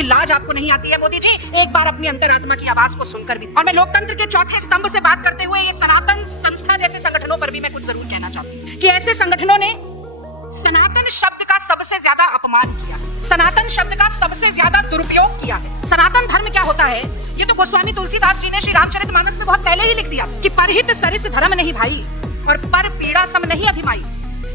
भी लाज आपको नहीं आती है मोदी जी? एक बार अपनी अंतरात्मा की आवाज को सुनकर भी। और मैं लोकतंत्र के चौथे स्तंभ से बात करते हुए ये सनातन संस्था जैसे संगठनों पर भी मैं कुछ जरूर कहना चाहती हूँ कि ऐसे संगठनों ने सनातन शब्द का सबसे ज्यादा अपमान किया, सनातन शब्द का सबसे ज्यादा दुरुपयोग किया है। सनातन धर्म क्या होता है ये तो गोस्वामी तुलसीदास जी ने श्री रामचरितमानस में बहुत पहले ही लिख दिया कि परहित सरिस धर्म नहीं भाई और पर पीड़ा सम नहीं अभिमाई।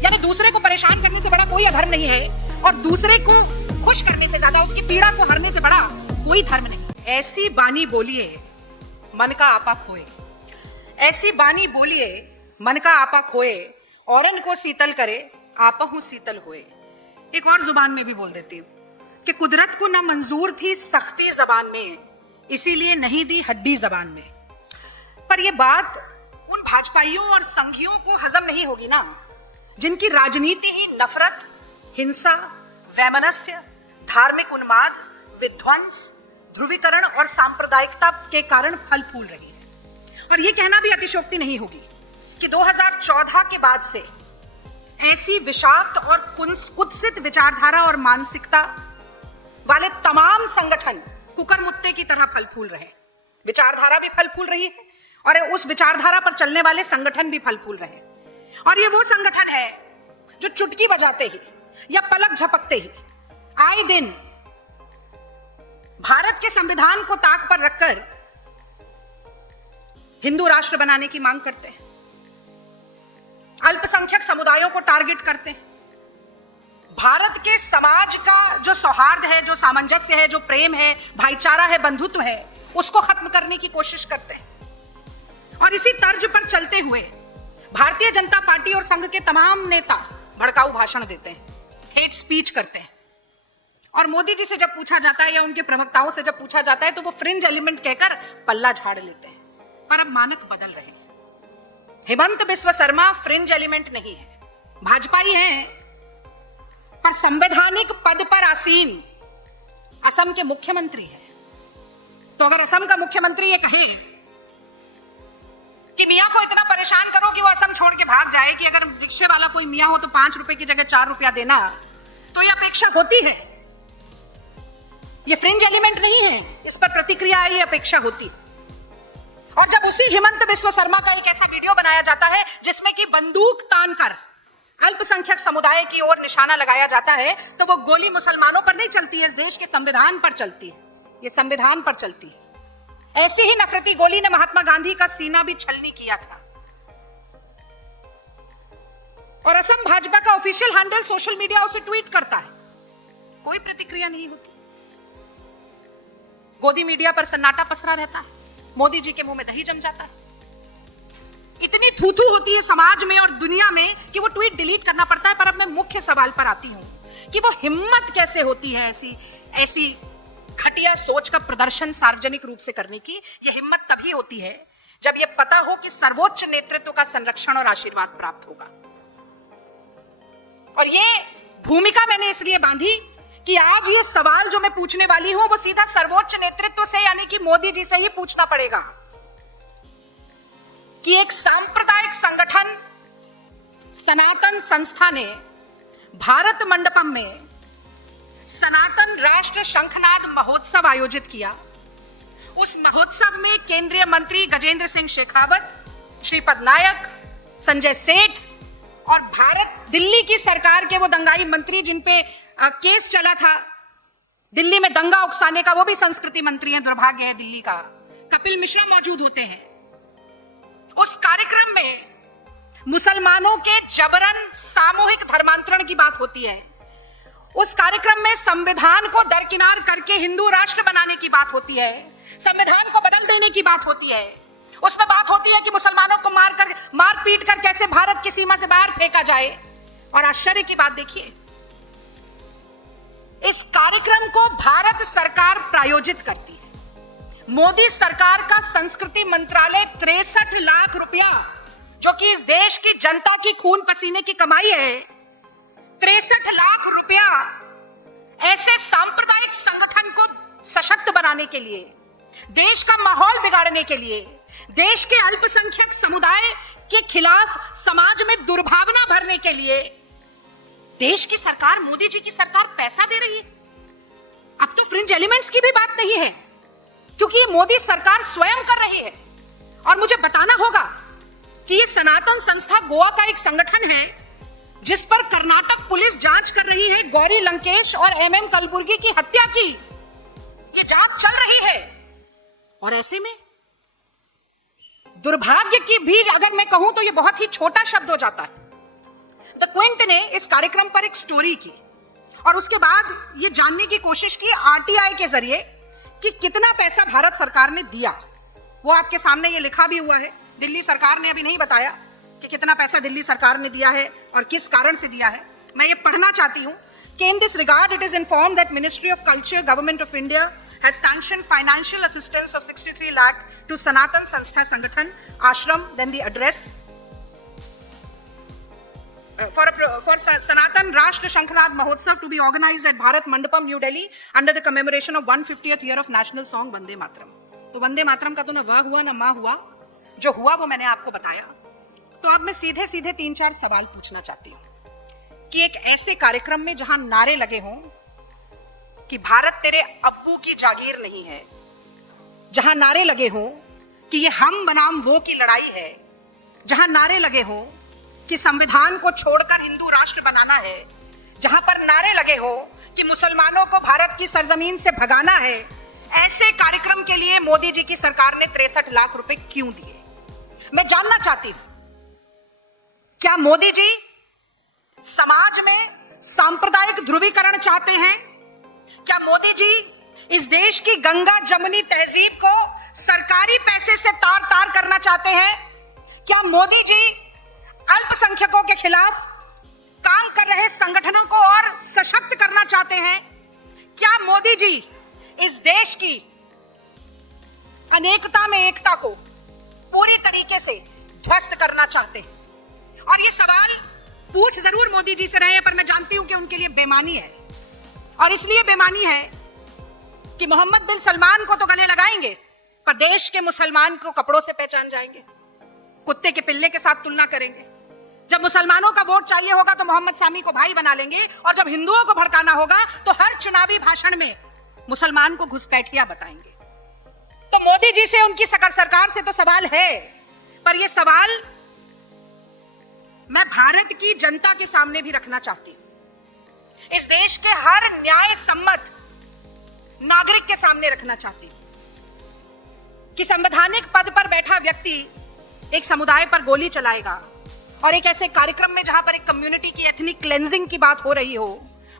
यानी दूसरे को परेशान करने से बड़ा कोई अधर्म नहीं है और दूसरे को खुश करने से ज्यादा उसकी पीड़ा को हरने से बड़ा कोई धर्म नहीं। ऐसी बानी बोलिए मन का आपा खोए, ऐसी बानी बोलिए मन का आपा खोए, औरन को शीतल करे आपहु शीतल होए। एक और जुबान में भी बोल देती हूँ कि कुदरत को ना मंजूर थी सख्ती जबान में, इसीलिए नहीं दी हड्डी जबान में। पर यह बात उन भाजपाइयों और संघियों को हजम नहीं होगी ना, जिनकी राजनीति ही नफरत, हिंसा, वैमनस्य, धार्मिक उन्माद, विध्वंस, ध्रुवीकरण और सांप्रदायिकता के कारण फल फूल रही है। और यह कहना भी अतिशयोक्ति नहीं होगी कि 2014 के बाद से ऐसी विषाक्त और कुत्सित विचारधारा और मानसिकता वाले तमाम संगठन कुकरमुत्ते की तरह फल फूल रहे। विचारधारा भी फल फूल रही है और उस विचारधारा पर चलने वाले संगठन भी फल फूल रहे। और ये वो संगठन है जो चुटकी बजाते ही या पलक झपकते ही आए दिन भारत के संविधान को ताक पर रखकर हिंदू राष्ट्र बनाने की मांग करते हैं, अल्पसंख्यक समुदायों को टारगेट करते हैं, भारत के समाज का जो सौहार्द है, जो सामंजस्य है, जो प्रेम है, भाईचारा है, बंधुत्व है, उसको खत्म करने की कोशिश करते हैं। और इसी तर्ज पर चलते हुए भारतीय जनता पार्टी और संघ के तमाम नेता भड़काऊ भाषण देते हैं, हेट स्पीच करते हैं। और मोदी जी से जब पूछा जाता है या उनके प्रवक्ताओं से जब पूछा जाता है तो वो फ्रिंज एलिमेंट कहकर पल्ला झाड़ लेते हैं। पर अब मानक बदल रहे हैं। हेमंत बिस्व शर्मा फ्रिंज एलिमेंट नहीं है, भाजपाई हैं, पर संवैधानिक पद पर आसीन असम के मुख्यमंत्री हैं। तो अगर असम का मुख्यमंत्री ये कहे कि मियां को इतना परेशान करो कि वो असम छोड़ के भाग जाए, कि अगर रिक्शे वाला कोई मियां हो तो 5 रुपए की जगह 4 रुपया देना, तो ये अपेक्षा होती है। ये फ्रिंज एलिमेंट नहीं है, इस पर प्रतिक्रिया है, ये अपेक्षा होती। और जब उसी हेमंत बिस्व शर्मा का एक ऐसा वीडियो बनाया जाता है जिसमें कि बंदूक तानकर अल्पसंख्यक समुदाय की ओर निशाना लगाया जाता है, तो वो गोली मुसलमानों पर नहीं चलती है, इस देश के संविधान पर चलती है, ये संविधान पर चलती है। ऐसी ही नफरती गोली ने महात्मा गांधी का सीना भी छलनी किया था। और असम भाजपा का ऑफिशियल हैंडल सोशल मीडिया उसे ट्वीट करता है, कोई प्रतिक्रिया नहीं होती। गोदी मीडिया पर सन्नाटा पसरा रहता है, मोदी जी के मुंह में दही जम जाता है। इतनी थूथू होती है समाज में और दुनिया में कि वो ट्वीट डिलीट करना पड़ता है। पर अब मैं मुख्य सवाल पर आती हूं कि वो हिम्मत कैसे होती है ऐसी घटिया सोच का प्रदर्शन सार्वजनिक रूप से करने की। यह हिम्मत तभी होती है जब यह पता हो कि सर्वोच्च नेतृत्व का संरक्षण और आशीर्वाद प्राप्त होगा। और यह भूमिका मैंने इसलिए बांधी कि आज ये सवाल जो मैं पूछने वाली हूं वो सीधा सर्वोच्च नेतृत्व से यानी कि मोदी जी से ही पूछना पड़ेगा कि एक सांप्रदायिक संगठन सनातन संस्था ने भारत मंडपम में सनातन राष्ट्र शंखनाद महोत्सव आयोजित किया। उस महोत्सव में केंद्रीय मंत्री गजेंद्र सिंह शेखावत, श्रीपद नायक, संजय सेठ और दिल्ली की सरकार के वो दंगाई मंत्री जिन पे केस चला था दिल्ली में दंगा उकसाने का, वो भी संस्कृति मंत्री हैं, दुर्भाग्य है दिल्ली का, कपिल मिश्रा मौजूद होते हैं। उस कार्यक्रम में मुसलमानों के जबरन सामूहिक धर्मांतरण की बात होती है। उस कार्यक्रम में संविधान को दरकिनार करके हिंदू राष्ट्र बनाने की बात होती है, संविधान को बदल देने की बात होती है। उसमें बात होती है कि मुसलमानों को मार पीट कर कैसे भारत की सीमा से बाहर फेंका जाए। और आश्चर्य की बात देखिए, इस कार्यक्रम को भारत सरकार प्रायोजित करती है। मोदी सरकार का संस्कृति मंत्रालय 63 लाख रुपया, जो कि इस देश की जनता की खून पसीने की कमाई है, 63 लाख रुपया ऐसे सांप्रदायिक संगठन को सशक्त बनाने के लिए, देश का माहौल बिगाड़ने के लिए, देश के अल्पसंख्यक समुदाय के खिलाफ समाज में दुर्भावना भरने के लिए देश की सरकार, मोदी जी की सरकार पैसा दे रही है। अब तो फ्रिंज एलिमेंट्स की भी बात नहीं है, क्योंकि ये मोदी सरकार स्वयं कर रही है। और मुझे बताना होगा कि ये सनातन संस्था गोवा का एक संगठन है जिस पर कर्नाटक पुलिस जांच कर रही है गौरी लंकेश और एमएम कलबुर्गी की हत्या की। ये जांच चल रही है और ऐसे में दुर्भाग्य की भी अगर मैं कहूं तो ये बहुत ही छोटा शब्द हो जाता है। द क्विंट ने इस कार्यक्रम पर एक स्टोरी की और उसके बाद ये जानने की कोशिश की आरटीआई के जरिए कि कितना पैसा भारत सरकार ने दिया। वो आपके सामने ये लिखा भी हुआ है। दिल्ली सरकार ने अभी नहीं बताया कि कितना पैसा दिल्ली सरकार ने दिया है और किस कारण से दिया है। मैं ये पढ़ना चाहती हूं कि in this regard it is informed that ministry of culture government of India has sanctioned financial assistance of 63 lakh to Sanatan Sanstha Sangathan Ashram, then the address for Sanatan Rashtra Shankhnad Mahotsav to be organized at Bharat Mandapam, New Delhi under the commemoration of 150th year of national song Vande Mataram. तो वंदे मातरम का तो ना वाह हुआ ना माँ हुआ, जो हुआ वो मैंने आपको बताया। तो अब मैं सीधे सीधे 3-4 सवाल पूछना चाहती हूँ कि एक ऐसे कार्यक्रम में जहां नारे लगे हों कि भारत तेरे अब्बू की जागीर नहीं है, जहां नारे लगे हो कि ये हम बनाम वो की लड़ाई है, जहां नारे लगे हो कि संविधान को छोड़कर हिंदू राष्ट्र बनाना है, जहां पर नारे लगे हो कि मुसलमानों को भारत की सरजमीन से भगाना है, ऐसे कार्यक्रम के लिए मोदी जी की सरकार ने 63 लाख रुपए क्यों दिए? मैं जानना चाहती हूं, क्या मोदी जी समाज में सांप्रदायिक ध्रुवीकरण चाहते हैं? क्या मोदी जी इस देश की गंगा जमुनी तहजीब को सरकारी पैसे से तार तार करना चाहते हैं? क्या मोदी जी अल्पसंख्यकों के खिलाफ काम कर रहे संगठनों को और सशक्त करना चाहते हैं? क्या मोदी जी इस देश की अनेकता में एकता को पूरी तरीके से ध्वस्त करना चाहते हैं? और ये सवाल पूछ जरूर मोदी जी से रहे हैं, पर मैं जानती हूं कि उनके लिए बेमानी है। और इसलिए बेमानी है कि मोहम्मद बिन सलमान को तो गले लगाएंगे, पर देश के मुसलमान को कपड़ों से पहचान जाएंगे, कुत्ते के पिल्ले के साथ तुलना करेंगे। जब मुसलमानों का वोट चाहिए होगा तो मोहम्मद सामी को भाई बना लेंगे, और जब हिंदुओं को भड़काना होगा तो हर चुनावी भाषण में मुसलमान को घुसपैठिया बताएंगे। तो मोदी जी से, उनकी सरकार से तो सवाल है, पर यह सवाल मैं भारत की जनता के सामने भी रखना चाहती हूं, इस देश के हर न्याय सम्मत नागरिक के सामने रखना चाहती हूं कि संवैधानिक पद पर बैठा व्यक्ति एक समुदाय पर गोली चलाएगा और एक ऐसे कार्यक्रम में जहां पर एक कम्युनिटी की एथनिक क्लेंजिंग की बात हो रही हो,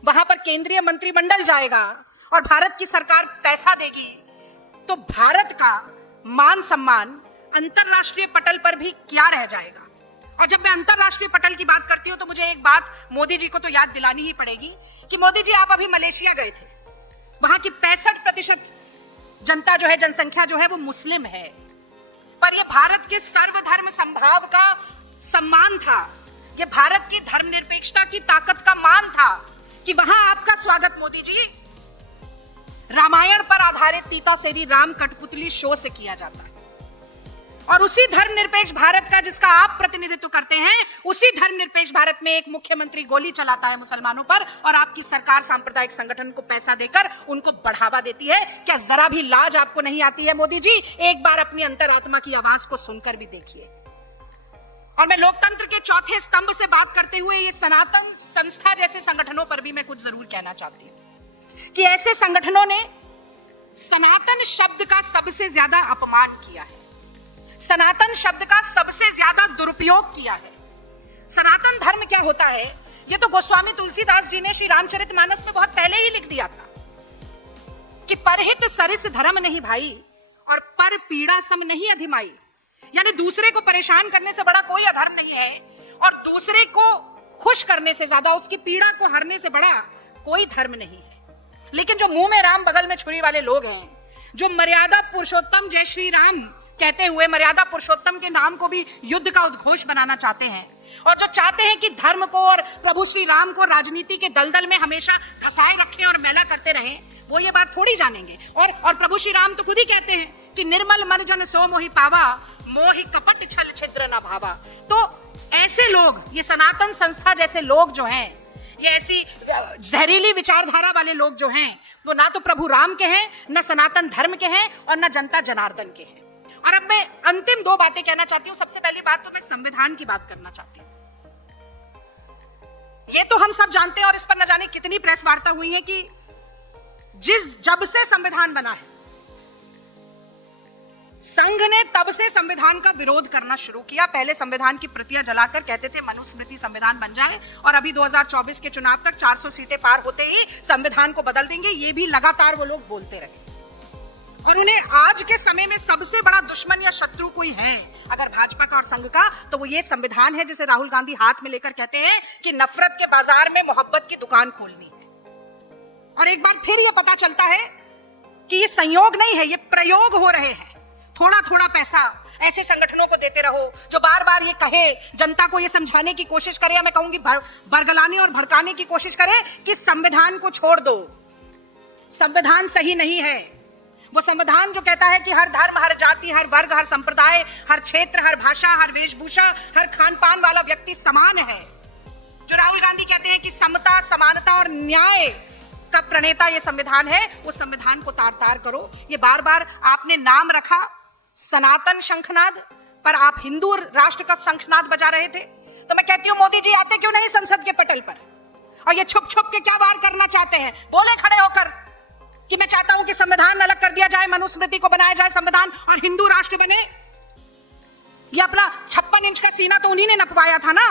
वहां पर केंद्रीय मंत्रिमंडल जाएगा और भारत की सरकार पैसा देगी, तो भारत का मान सम्मान अंतरराष्ट्रीय पटल पर भी क्या रह जाएगा? और जब मैं अंतरराष्ट्रीय पटल की बात करती हूं तो मुझे एक बात मोदी जी को तो याद दिलानी ही पड़ेगी कि मोदी जी, आप अभी मलेशिया गए थे, वहां की 65% जनता जो है, जनसंख्या जो है वो मुस्लिम है, पर यह भारत के सर्वधर्म संभाव का सम्मान था, यह भारत की धर्मनिरपेक्षता की ताकत का मान था कि वहां आपका स्वागत मोदी जी रामायण पर आधारित तीता सेरी राम कठपुतली शो से किया जाता है। और उसी धर्मनिरपेक्ष भारत का जिसका आप प्रतिनिधित्व करते हैं, उसी धर्मनिरपेक्ष भारत में एक मुख्यमंत्री गोली चलाता है मुसलमानों पर और आपकी सरकार सांप्रदायिक संगठन को पैसा देकर उनको बढ़ावा देती है। क्या जरा भी लाज आपको नहीं आती है मोदी जी? एक बार अपनी अंतरात्मा की आवाज को सुनकर भी देखिए। और मैं लोकतंत्र के चौथे स्तंभ से बात करते हुए ये सनातन संस्था जैसे संगठनों पर भी मैं कुछ जरूर कहना चाहती हूं कि ऐसे संगठनों ने सनातन शब्द का सबसे ज्यादा अपमान किया है, सनातन शब्द का सबसे ज्यादा दुरुपयोग किया है। सनातन धर्म क्या होता है, ये तो गोस्वामी तुलसीदास जी ने श्री रामचरितमानस में बहुत पहले ही लिख दिया था कि परहित सरिस धर्म नहीं भाई और पर पीड़ा सम नहीं अधिमाई। यानी दूसरे को परेशान करने से बड़ा कोई अधर्म नहीं है और दूसरे को खुश करने से ज्यादा उसकी पीड़ा को हरने से बड़ा कोई धर्म नहीं है। लेकिन जो मुंह में राम बगल में छुरी वाले लोग हैं, जो मर्यादा पुरुषोत्तम जय श्री राम कहते हुए मर्यादा पुरुषोत्तम के नाम को भी युद्ध का उद्घोष बनाना चाहते हैं और जो चाहते हैं कि धर्म को और प्रभु श्री राम को राजनीति के दलदल में हमेशा फंसाए रखें और मैला करते रहें, वो ये बात थोड़ी जानेंगे। और प्रभु श्री राम तो खुद ही कहते हैं कि निर्मल मन जन सो मोहि पावा, मोहि कपट छल छिद्र न भावा। तो ऐसे लोग, ये सनातन संस्था जैसे लोग जो हैं, ये ऐसी जहरीली विचारधारा वाले लोग जो हैं, वो ना तो प्रभु राम के हैं, न सनातन धर्म के हैं और न जनता जनार्दन के हैं। और अब मैं अंतिम दो बातें कहना चाहती हूं। सबसे पहली बात तो मैं संविधान की बात करना चाहती हूं। ये तो हम सब जानते हैं और इस पर न जाने कितनी प्रेस वार्ता हुई है कि जब से संविधान बना है, संघ ने तब से संविधान का विरोध करना शुरू किया। पहले संविधान की प्रतियां जलाकर कहते थे मनुस्मृति संविधान बन जाए, और अभी 2024 के चुनाव तक 400 सीटें पार होते ही संविधान को बदल देंगे, ये भी लगातार वो लोग बोलते रहे। और उन्हें आज के समय में सबसे बड़ा दुश्मन या शत्रु कोई है अगर भाजपा का और संघ का, तो वो ये संविधान है, जिसे राहुल गांधी हाथ में लेकर कहते हैं कि नफरत के बाजार में मोहब्बत की दुकान खोलनी है। और एक बार फिर ये पता चलता है कि ये संयोग नहीं है, ये प्रयोग हो रहे हैं। थोड़ा थोड़ा पैसा ऐसे संगठनों को देते रहो जो बार बार ये कहे, जनता को ये समझाने की कोशिश करे, या मैं कहूंगी बरगलाने और भड़काने की कोशिश करे कि संविधान को छोड़ दो, संविधान सही नहीं है। वो संविधान जो कहता है कि हर धर्म, हर जाति, हर वर्ग, हर संप्रदाय, हर क्षेत्र, हर भाषा, हर वेशभूषा, हर खान पान वाला व्यक्ति समान है। जो राहुल गांधी कहते हैं कि समता, समानता और न्याय का प्रणेता ये संविधान है, उस संविधान को तार तार करो। ये बार बार आपने नाम रखा सनातन शंखनाद, पर आप हिंदू राष्ट्र का शंखनाद बजा रहे थे। तो मैं कहती हूं मोदी जी आते क्यों नहीं संसद के पटल पर, और ये छुप छुप के क्या वार करना चाहते हैं? बोले खड़े होकर कि मैं चाहता हूं कि संविधान अलग कर दिया जाए, मनुस्मृति को बनाया जाए संविधान और हिंदू राष्ट्र बने। ये अपना 56 इंच का सीना तो उन्हीं ने नपवाया था ना।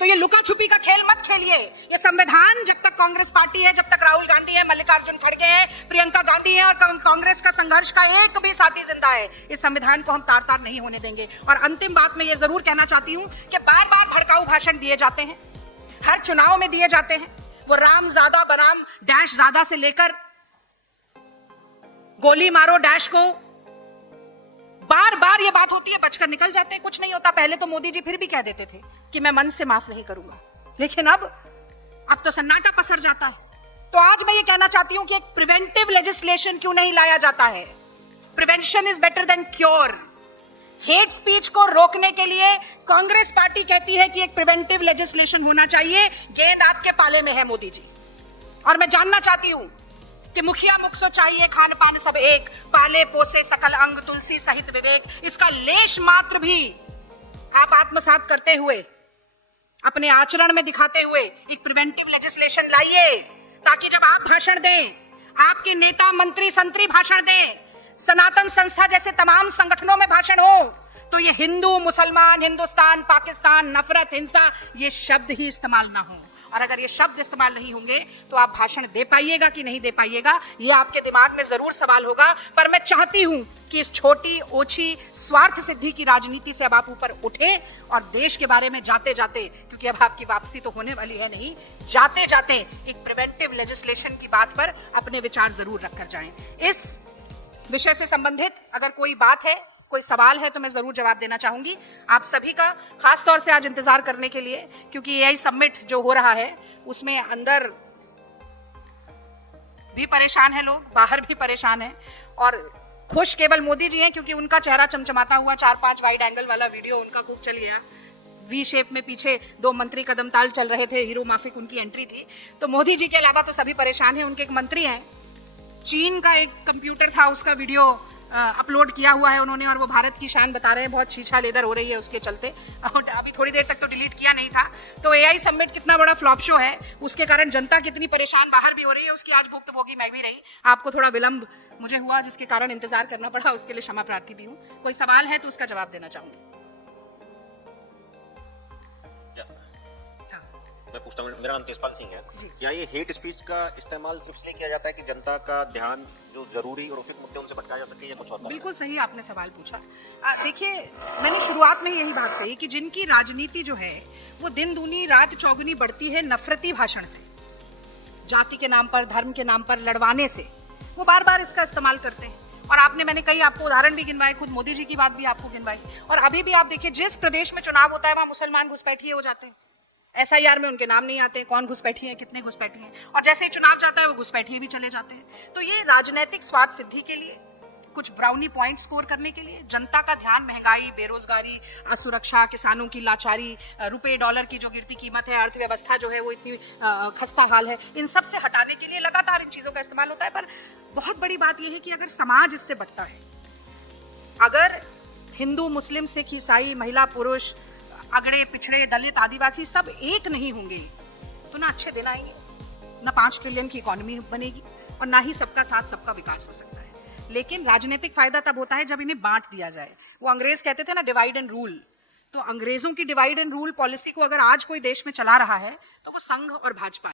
तो ये लुका छुपी का खेल मत खेलिए। ये संविधान जब तक कांग्रेस पार्टी है, जब तक राहुल गांधी है, मल्लिकार्जुन खड़गे है, प्रियंका गांधी है और कांग्रेस का संघर्ष का एक भी साथी जिंदा है, इस संविधान को हम तार तार नहीं होने देंगे। और अंतिम बात मैं ये जरूर कहना चाहती हूं कि बार बार भड़काऊ भाषण दिए जाते हैं, हर चुनाव में दिए जाते हैं। वो राम ज्यादा बनाम डैश ज्यादा से लेकर गोली मारो डैश को, बार बार ये बात होती है, बचकर निकल जाते हैं, कुछ नहीं होता। पहले तो मोदी जी फिर भी कह देते थे कि मैं मन से माफ नहीं करूंगा, लेकिन अब तो सन्नाटा पसर जाता है। तो आज मैं ये कहना चाहती हूं कि एक प्रिवेंटिव लेजिस्लेशन क्यों नहीं लाया जाता है? Prevention is better than cure. Hate speech को रोकने के लिए कांग्रेस पार्टी कहती है कि एक प्रिवेंटिव लेजिस्लेशन होना चाहिए। गेंद आपके पाले में है मोदी जी। और मैं जानना चाहती हूं कि मुखिया मुख सो चाहिए खान पान सब एक, पाले पोसे सकल अंग तुलसी सहित विवेक। इसका लेश मात्र भी आप आत्मसात करते हुए, अपने आचरण में दिखाते हुए एक प्रिवेंटिव लेजिस्लेशन लाइए, ताकि जब आप भाषण दें, आपके नेता मंत्री संतरी भाषण दें, सनातन संस्था जैसे तमाम संगठनों में भाषण हो, तो ये हिंदू, मुसलमान, हिंदुस्तान, पाकिस्तान, नफरत, हिंसा, ये शब्द ही इस्तेमाल ना हो। और अगर ये शब्द इस्तेमाल नहीं होंगे तो आप भाषण दे पाइएगा कि नहीं दे पाइएगा, ये आपके दिमाग में जरूर सवाल होगा। पर मैं चाहती हूं कि इस छोटी ओछी स्वार्थ सिद्धि की राजनीति से अब आप ऊपर उठे और देश के बारे में जाते जाते, क्योंकि अब आपकी वापसी तो होने वाली है नहीं, जाते जाते एक प्रिवेंटिव लेजिस्लेशन की बात पर अपने विचार जरूर रखकर जाएं। इस विषय से संबंधित अगर कोई बात है, कोई सवाल है, तो मैं जरूर जवाब देना चाहूंगी। आप सभी का खास तौर से आज इंतजार करने के लिए, क्योंकि एआई समिट जो हो रहा है उसमें अंदर भी परेशान है लोग, बाहर भी परेशान है, और खुश केवल मोदी जी हैं क्योंकि उनका चेहरा चमचमाता हुआ 4-5 वाइड एंगल वाला वीडियो उनका खूब चल गया। वी शेप में पीछे 2 मंत्री कदमताल चल रहे थे, हीरो माफिक उनकी एंट्री थी। तो मोदी जी के अलावा तो सभी परेशान हैं। उनके एक मंत्री हैं, चीन का एक कंप्यूटर था, उसका वीडियो अपलोड किया हुआ है उन्होंने, और वो भारत की शान बता रहे हैं, बहुत छीछा लेदर हो रही है उसके चलते। अभी थोड़ी देर तक तो डिलीट किया नहीं था। तो एआई समिट कितना बड़ा फ्लॉप शो है, उसके कारण जनता कितनी परेशान बाहर भी हो रही है, उसकी आज भुक्तभोगी मैं भी रही। आपको थोड़ा विलंब मुझे हुआ, जिसके कारण इंतजार करना पड़ा, उसके लिए क्षमा प्रार्थी भी हूँ। कोई सवाल है तो उसका जवाब देना चाहूंगी। मैं पूछता हूँ, मेरा नाम तेजपाल सिंह है। क्या ये हेट स्पीच का इस्तेमाल सिर्फ इसलिए किया जाता है कि जनता का ध्यान जो जरूरी और उचित मुद्दे उनसे भटकाया जा सके, या कुछ और? बिल्कुल सही आपने सवाल पूछा। देखिए, मैंने शुरुआत में यही बात कही कि जिनकी राजनीति जो है वो दिन दूनी रात चौगुनी बढ़ती है नफरती भाषण से, जाति के नाम पर, धर्म के नाम पर लड़वाने से, वो बार बार इसका इस्तेमाल करते हैं। और आपने, मैंने कई आपको उदाहरण भी गिनवाए, खुद मोदी जी की बात भी आपको गिनवाई। और अभी भी आप देखिए, जिस प्रदेश में चुनाव होता है वहां मुसलमान घुसपैठिए हो जाते हैं। एसआईआर में उनके नाम नहीं आते, कौन घुसपैठी है, कितने घुसपैठी हैं, और जैसे ही चुनाव जाता है वो घुसपैठी भी चले जाते हैं। तो ये राजनीतिक स्वार्थ सिद्धि के लिए कुछ ब्राउनी पॉइंट स्कोर करने के लिए, जनता का ध्यान महंगाई, बेरोजगारी, असुरक्षा, किसानों की लाचारी, रुपए डॉलर की जो गिरती कीमत है, अर्थव्यवस्था जो है वो इतनी खस्ता हाल है, इन सब से हटाने के लिए लगातार इन चीजों का इस्तेमाल होता है। पर बहुत बड़ी बात यह है कि अगर समाज इससे बटता है, अगर हिंदू, मुस्लिम, सिख, ईसाई, महिला, पुरुष, अगड़े पिछड़े, दलित, आदिवासी सब एक नहीं होंगे तो ना अच्छे दिन आएंगे, ना 5 ट्रिलियन की इकोनॉमी बनेगी और ना ही सबका साथ सबका विकास हो सकता है। लेकिन राजनीतिक फायदा तब होता है जब इन्हें बांट दिया जाए। वो अंग्रेज कहते थे ना डिवाइड एंड रूल, तो अंग्रेजों की डिवाइड एंड रूल पॉलिसी को अगर आज कोई देश में चला रहा है तो वो संघ और भाजपा